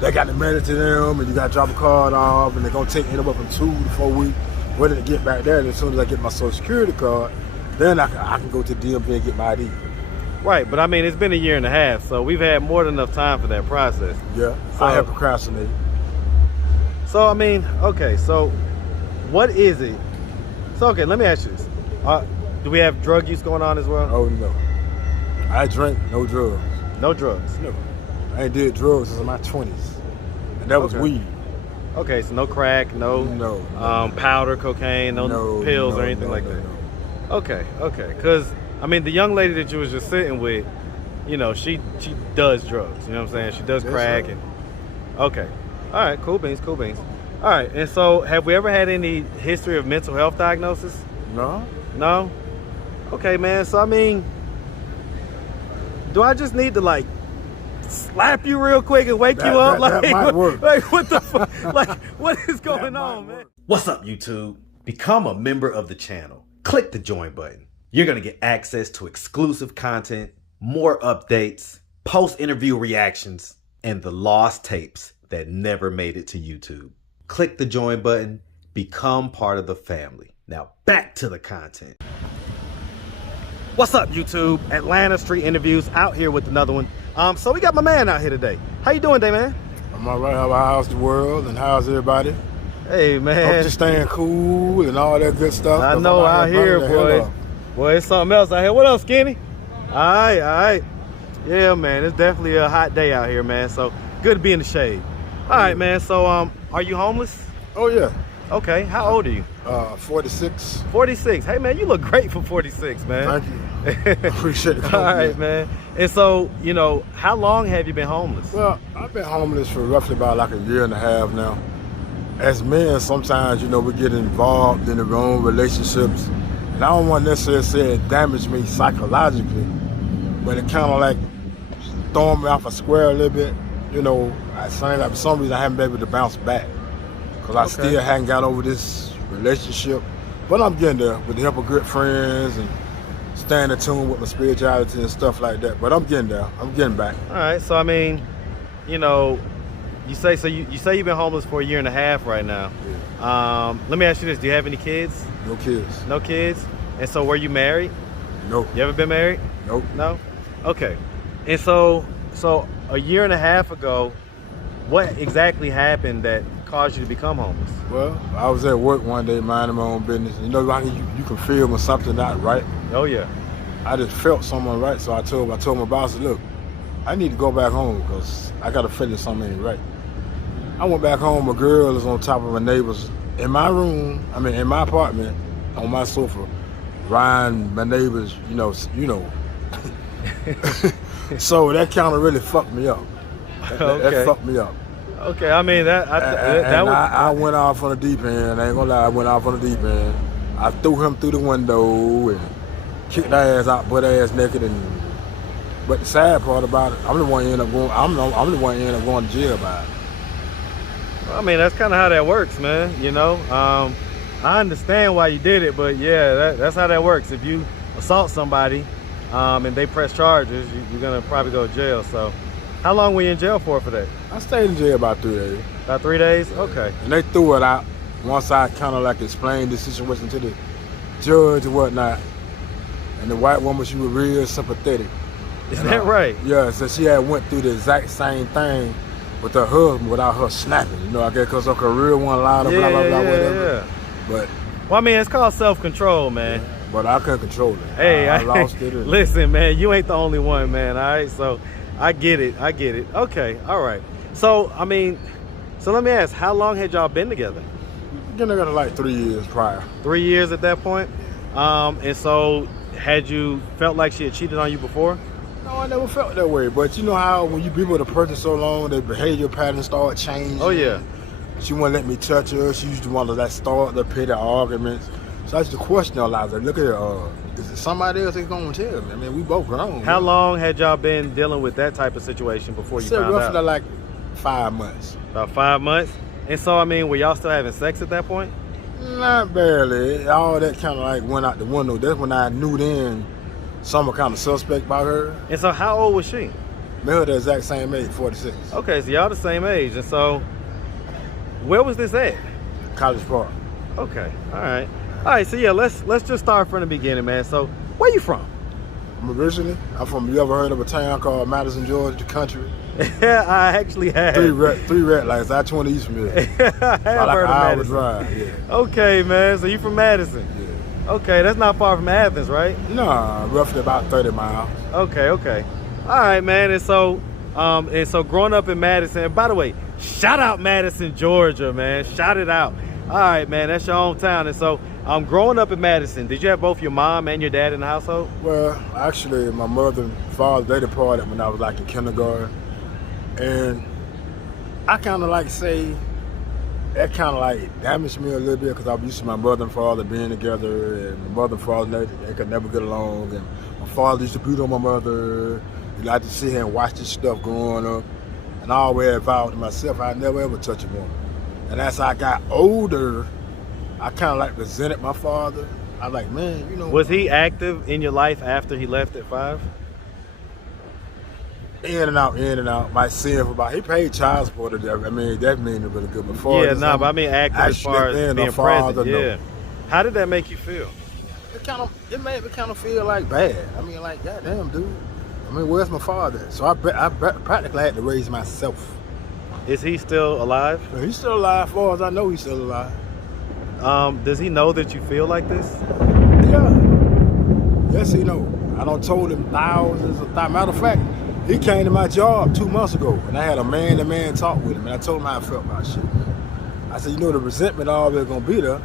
they got the money to them, and you got to drop a card off, and they're going to take anywhere from 2 to 4 weeks whether to get back there. And as soon as I get my Social Security card, then I can go to the DMV and get my ID. Right, but I mean, it's been a year and a half, so we've had more than enough time for that process. Yeah, so, I have procrastinated. So, I mean, okay, so what is it? So, okay, let me ask you this. Do we have drug use going on as well? Oh, no. I drink, no drugs. No drugs? No. I ain't did drugs since my 20s. And that was weed. Okay, so no crack, no powder, cocaine, no pills or anything like that? No. Okay, because, I mean, the young lady that you was just sitting with, you know, she does drugs, you know what I'm saying? She does crack. Right. Okay. All right, cool beans. All right, and so have we ever had any history of mental health diagnosis? No? Okay, man, so I mean, do I just need to, like, slap you real quick and wake you up? That might work. Like, what the fuck? Like, what is going on, man? What's up, YouTube? Become a member of the channel. Click the join button. You're going to get access to exclusive content, more updates, post-interview reactions, and the lost tapes that never made it to YouTube. Click the join button. Become part of the family. Now, back to the content. What's up, YouTube? Atlanta Street Interviews out here with another one. So we got my man out here today. How you doing today, man? I'm all right. How's the world and how's everybody? Hey, man. Hope you're staying cool and all that good stuff. I know out here, boy. Boy, it's something else out here. What up, Skinny? All right. Yeah, man, it's definitely a hot day out here, man. So good to be in the shade. All right, man. So are you homeless? Oh, yeah. Okay. How old are you? 46. 46. Hey, man, you look great for 46, man. Thank you. Appreciate it. All right, man. And so, you know, how long have you been homeless? Well, I've been homeless for roughly about like a year and a half now. As men, sometimes, you know, we get involved in the wrong relationships. And I don't want to necessarily say it damaged me psychologically, but it kind of like throwing me off a square a little bit. You know, I saying that for some reason I haven't been able to bounce back because I still hadn't got over this relationship. But I'm getting there with the help of good friends and staying in tune with my spirituality and stuff like that. But I'm getting there. I'm getting back. All right. So, I mean, you know, you say you've been homeless for a year and a half right now. Yeah. Let me ask you this. Do you have any kids? No kids. No kids? And so were you married? Nope. You ever been married? Nope. No? Okay. And so a year and a half ago, what exactly happened that caused you to become homeless? Well, I was at work one day minding my own business. You know, you can feel when something's not right. Oh, yeah. I just felt something right, so I told my boss, look, I need to go back home because I got a feeling something ain't right. I went back home, a girl is on top of my neighbors in my room, in my apartment, on my sofa, riding my neighbors, you know. So that kind of really fucked me up. That fucked me up. Okay, I mean, I went off on the deep end. I ain't gonna lie, I went off on the deep end. I threw him through the window and kicked her ass out, butt ass naked. But the sad part about it, I'm the one ended up going to jail by it. Well, I mean, that's kind of how that works, man. You know, I understand why you did it, but yeah, that's how that works. If you assault somebody and they press charges, you're gonna probably go to jail. So, how long were you in jail for that? I stayed in jail about 3 days. About 3 days? Okay. And they threw it out once I kind of like explained the situation to the judge and whatnot. And the white woman, she was real sympathetic. Is that right? Yeah, so she had went through the exact same thing with her husband without her snapping. You know, I guess because her career wasn't allowed, blah, blah, blah, whatever. Yeah. But, well, I mean, it's called self-control, man. Yeah, but I couldn't control it. Hey, I lost it. Listen, man, you ain't the only one, man, all right? So, I get it. Okay, all right. So, I mean, so let me ask, how long had y'all been together? Been together like 3 years prior. 3 years at that point? And so, had you felt like she had cheated on you before? No, I never felt that way. But you know how when you be with a person so long, their behavior patterns start changing. Oh, yeah. She wouldn't let me touch her. She used to want to start the petty arguments. So I used to question her a lot. Like, look at her. Is it somebody else that's going to tell me? I mean, we both grown. How long had y'all been dealing with that type of situation before you found out? Roughly like 5 months. About 5 months? And so, I mean, were y'all still having sex at that point? Not barely. All that kind of like went out the window. That's when I knew then something kind of suspect about her. And so how old was she? Me her the exact same age, 46. Okay, so y'all the same age, and so where was this at? College Park. Okay, all right. So yeah, let's just start from the beginning, man. So where you from? I'm from. You ever heard of a town called Madison, Georgia, the country? Yeah, I actually have. Three red lights. I-20 East from here. I have heard of Madison. Drive, yeah. Okay, man. So you from Madison? Yeah. Okay, that's not far from Athens, right? Nah, roughly about 30 miles. Okay. All right, man. And so growing up in Madison. And by the way, shout out Madison, Georgia, man. Shout it out. All right, man. That's your hometown. And so, growing up in Madison, did you have both your mom and your dad in the household? Well, actually, my mother and father, they departed when I was like in kindergarten. And I kind of like say that kind of like damaged me a little bit because I was used to my mother and father being together, and my mother and father, they could never get along. And my father used to beat on my mother. He liked to sit here and watch this stuff growing up. And I always vowed to myself I'd never ever touch a woman. And as I got older, I kind of like resented my father. I was like, man, you know. Was he active in your life after he left at 5? In and out. Might see him about. He paid child support or whatever. I mean, that means it really good. Before, yeah, but I mean active as far as being present. Yeah. No. How did that make you feel? It made me kind of feel like bad. I mean, like, goddamn, dude. I mean, where's my father? So I practically had to raise myself. Is he still alive? He's still alive. As far as I know, he's still alive. Does he know that you feel like this? Yeah. Yes, he know. I done told him thousands of times. Matter of fact, he came to my job 2 months ago, and I had a man-to-man talk with him, and I told him how I felt about shit. I said, you know, the resentment always gonna be there,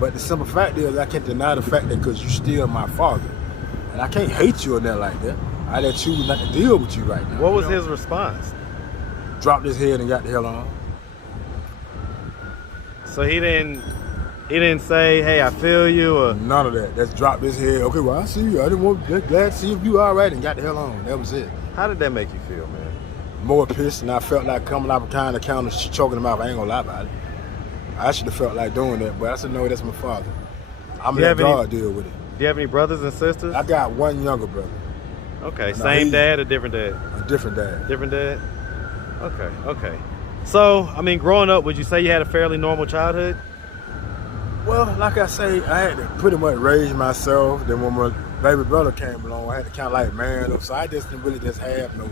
but the simple fact is I can't deny the fact that because you still my father, and I can't hate you or that like that. I let choose not to deal with you right now. What was his response? Dropped his head and got the hell on. So he didn't say, hey, I feel you, or none of that. Just dropped his head. Okay, well, I see you. I didn't want glad to see if you all right, and got the hell on. That was it. How did that make you feel, man? More pissed, and I felt like coming out behind the counter, choking him out. I ain't gonna lie about it. I should have felt like doing that, but I said, no, that's my father. I'm gonna let God deal with it. Do you have any brothers and sisters? I got one younger brother. Okay, same dad or different dad? A different dad. Different dad? Okay. So, I mean, growing up, would you say you had a fairly normal childhood? Well, like I say, I had to pretty much raise myself. Then when my baby brother came along, I had to kind of like man up. So I just didn't really just have no.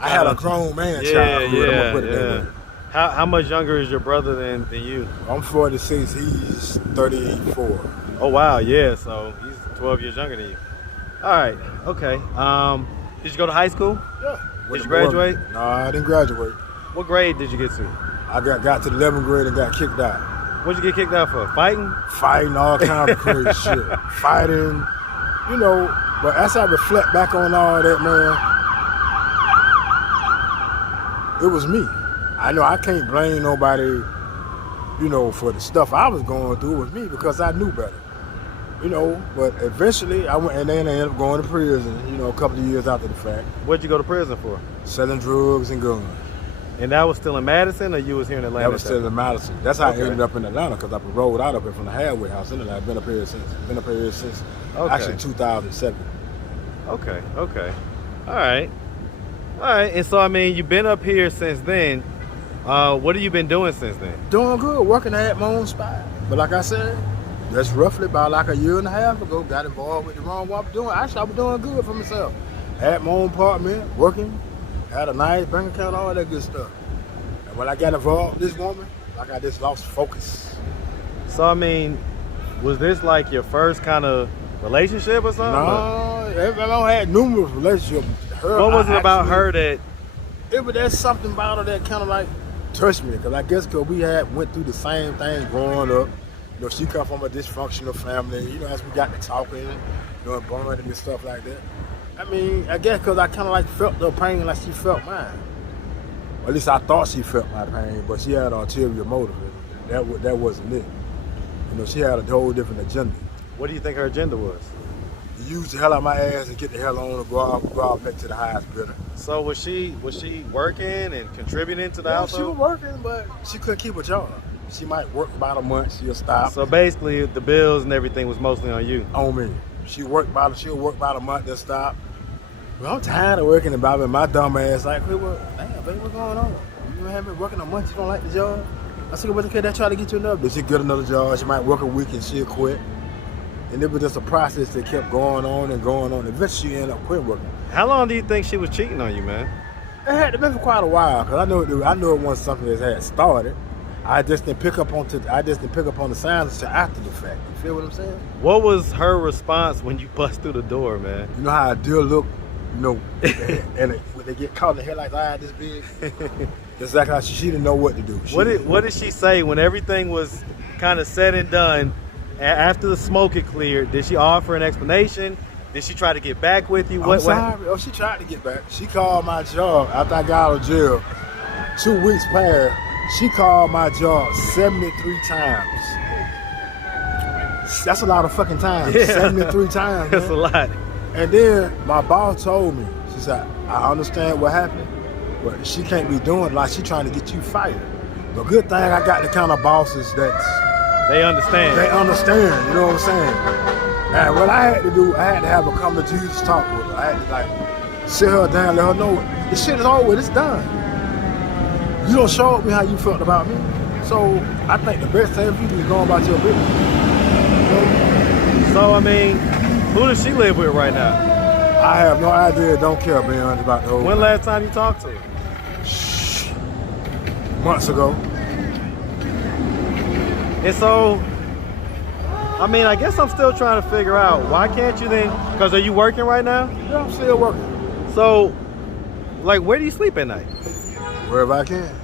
I had a grown man childhood. Yeah. How much younger is your brother than you? I'm 46. He's 34. Oh wow, yeah. So he's 12 years younger than you. All right. Okay. Did you go to high school? Yeah. Did you graduate? No, I didn't graduate. What grade did you get to? I got to the 11th grade and got kicked out. What'd you get kicked out for? Fighting? Fighting, all kind of crazy shit. Fighting, you know. But as I reflect back on all that, man, it was me. I know I can't blame nobody, you know, for the stuff I was going through. It was me because I knew better, you know. But eventually, I went and then I ended up going to prison, you know, a couple of years after the fact. What'd you go to prison for? Selling drugs and guns. And that was still in Madison, or you was here in Atlanta? That was still in Madison. That's how I ended up in Atlanta, because I rolled out of it from the halfway house in Atlanta. I've been up here since actually 2007. Okay. All right. And so, I mean, you've been up here since then. What have you been doing since then? Doing good, working at my own spot. But like I said, that's roughly about like a year and a half ago, got involved with the wrong what I'm doing. Actually, I was doing good for myself. Had my own apartment, working, had a nice bank account, all that good stuff. And when I got involved with this woman, like I just lost focus. So, I mean, was this like your first kind of relationship or something? No, I had numerous relationships. What was it about her that? There's something about her that kind of like touched me, because I guess because we went through the same thing growing up. You know, she come from a dysfunctional family. You know, as we got to talking, you know, and bonding and stuff like that. I mean, I guess because I kind of like felt the pain like she felt mine. Or at least I thought she felt my pain, but she had an ulterior motive. That wasn't it. You know, she had a whole different agenda. What do you think her agenda was? To use the hell out of my ass and get the hell on and go out back to the highest bidder. So was she working and contributing to the household? She was working, but she couldn't keep a job. She might work about a month, she'll stop. So basically, the bills and everything was mostly on you. On me. She'll work about a month, then stop. Well, I'm tired of working about it. My dumb ass like, hey, well, damn, baby, what's going on? You haven't been working a month, you don't like the job? I said, what's the kid that try to get you another? Did she get another job? She might work a week and she'll quit. And it was just a process that kept going on and going on. Eventually, she ended up quitting working. How long do you think she was cheating on you, man? It had been for quite a while, because I knew it wasn't something that had started. I just didn't pick up on the signs until after the fact. You feel what I'm saying? What was her response when you bust through the door, man? You know how a deer look, and when they get caught in the headlights, eye this big. It's like how she didn't know what to do. What did she say when everything was kind of said and done? After the smoke had cleared, did she offer an explanation? Did she try to get back with you? I'm sorry. Oh, she tried to get back. She called my job after I got out of jail. 2 weeks prior, she called my job 73 times. That's a lot of fucking times. Yeah. 73 times. That's a lot. And then my boss told me, she said, I understand what happened, but she can't be doing it like she trying to get you fired. The good thing I got the kind of bosses that they understand. They understand, you know what I'm saying? And what I had to do, I had to have a come to Jesus talk with her. I had to like sit her down, let her know this shit is over, it's done. You don't show me how you felt about me. So I think the best thing for you is go about your business. So I mean, who does she live with right now? I have no idea, don't care, man, about the whole When thing. last time you talked to her? Months ago. And so, I mean, I guess I'm still trying to figure out, why can't you then, because are you working right now? Yeah, I'm still working. So, like, where do you sleep at night? Wherever I can.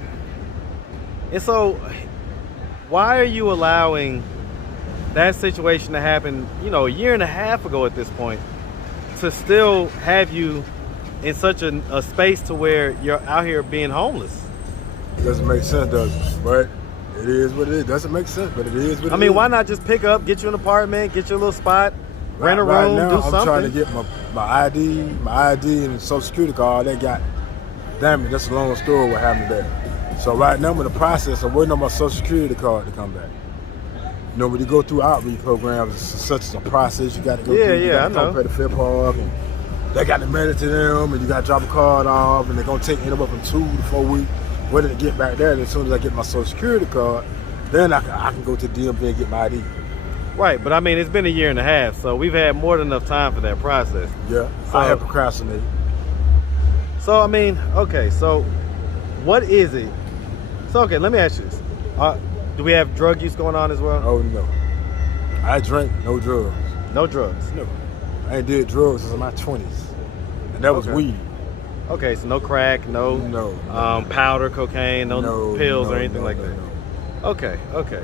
And so, why are you allowing that situation to happen, a year and a half ago at this point, to still have you in such a space to where you're out here being homeless? It doesn't make sense, does it? But it is what it is. Doesn't make sense, but it is what it is. I mean, why not just pick up, get you an apartment, get you a little spot, rent a room, right now, do something? I'm trying to get my ID and Social Security card. They got, damn it, that's a long story what happened there. So right now I'm in the process of waiting on my Social Security card to come back. When you go through outreach programs, it's such as a process you got to go through. You got to come pay the Fair Park, and they got to mail it to them, and you got to drop a card off, and they're going to take anywhere from 2 to 4 weeks waiting to get back there. And as soon as I get my Social Security card, then I can go to the DMV and get my ID. Right, but I mean, it's been a year and a half, so we've had more than enough time for that process. Yeah, so I have procrastinated. So, I mean, okay, so what is it? So, okay, let me ask you this. Do we have drug use going on as well? Oh, no. I drink, no drugs. No drugs? No. I ain't did drugs since my 20s. And that was weed. Okay, so no crack, no powder, cocaine, no pills or anything like that? No. Okay.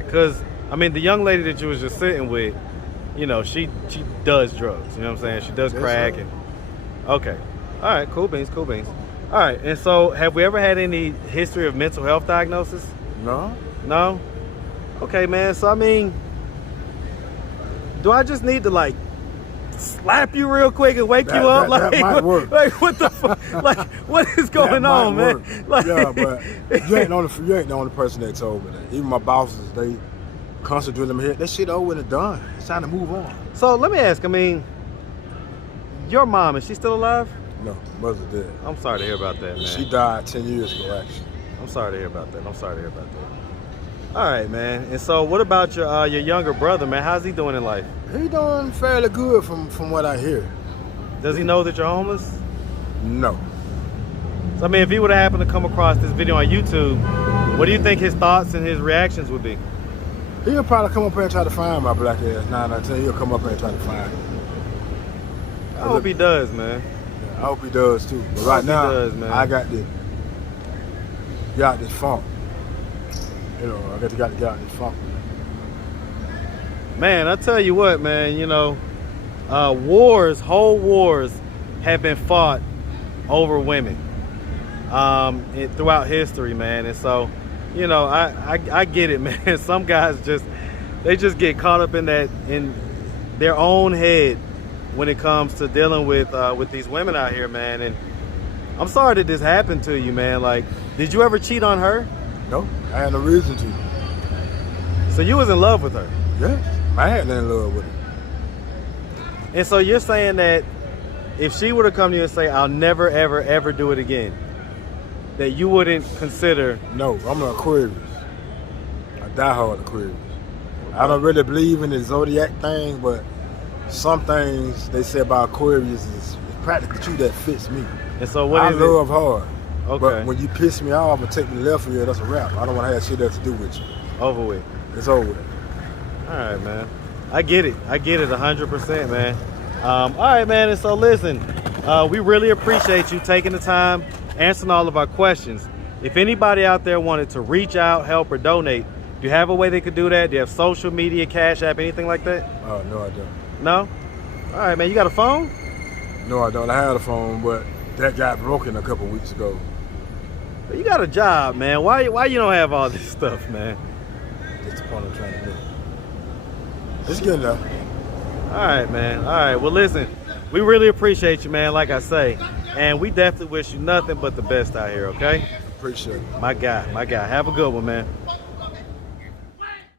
Because, I mean, the young lady that you was just sitting with, she does drugs. You know what I'm saying? She does crack. And okay. All right, cool beans. All right, and so have we ever had any history of mental health diagnosis? No? Okay, man, so I mean, do I just need to like slap you real quick and wake you up? That might work. Like, what the fuck? Like, what is going on, man? Like, yeah, but you ain't the only person that told me that. Even my bosses, they constantly drilling me here. That shit over and done. It's time to move on. So let me ask, I mean, your mom, is she still alive? No, mother's dead. I'm sorry to hear about that, man. She died 10 years ago, actually. I'm sorry to hear about that. All right, man. And so what about your younger brother, man? How's he doing in life? He doing fairly good from what I hear. Does he know that you're homeless? No. So, I mean, if he would have happened to come across this video on YouTube, what do you think his thoughts and his reactions would be? He'll probably come up here and try to find my black ass. 9 out of 10, he'll come up here and try to find me. I hope he does, man. I hope he does, too. But right now, I got this funk. I got to get out this funk. Man, I tell you what, man, whole wars have been fought over women throughout history, man. And so, I get it, man. Some guys they just get caught up in their own head when it comes to dealing with these women out here, man. And I'm sorry that this happened to you, man. Like, did you ever cheat on her? No, I had no reason to. So you was in love with her? Yeah, I had in love with her. And so you're saying that if she were to come to you and say, I'll never, ever, ever do it again, that you wouldn't consider? No, I'm an Aquarius. A diehard Aquarius. I don't really believe in the zodiac thing, but some things they say about Aquarius is practically true that fits me. And so what I is love hard. Okay. But when you piss me off and take me left here, that's a wrap. I don't want to have shit else to do with you. Over with. It's over with. All right, man. I get it 100%, man. All right, man. And so listen, we really appreciate you taking the time, answering all of our questions. If anybody out there wanted to reach out, help, or donate, do you have a way they could do that? Do you have social media, Cash App, anything like that? Oh, no, I don't. No? All right, man. You got a phone? No, I don't. I had a phone, but that got broken a couple weeks ago. You got a job, man. Why you don't have all this stuff, man? That's the point I'm trying to make. It's good enough. All right, man. All right. Well, listen, we really appreciate you, man, like I say. And we definitely wish you nothing but the best out here, okay? Appreciate it. My guy. Have a good one, man.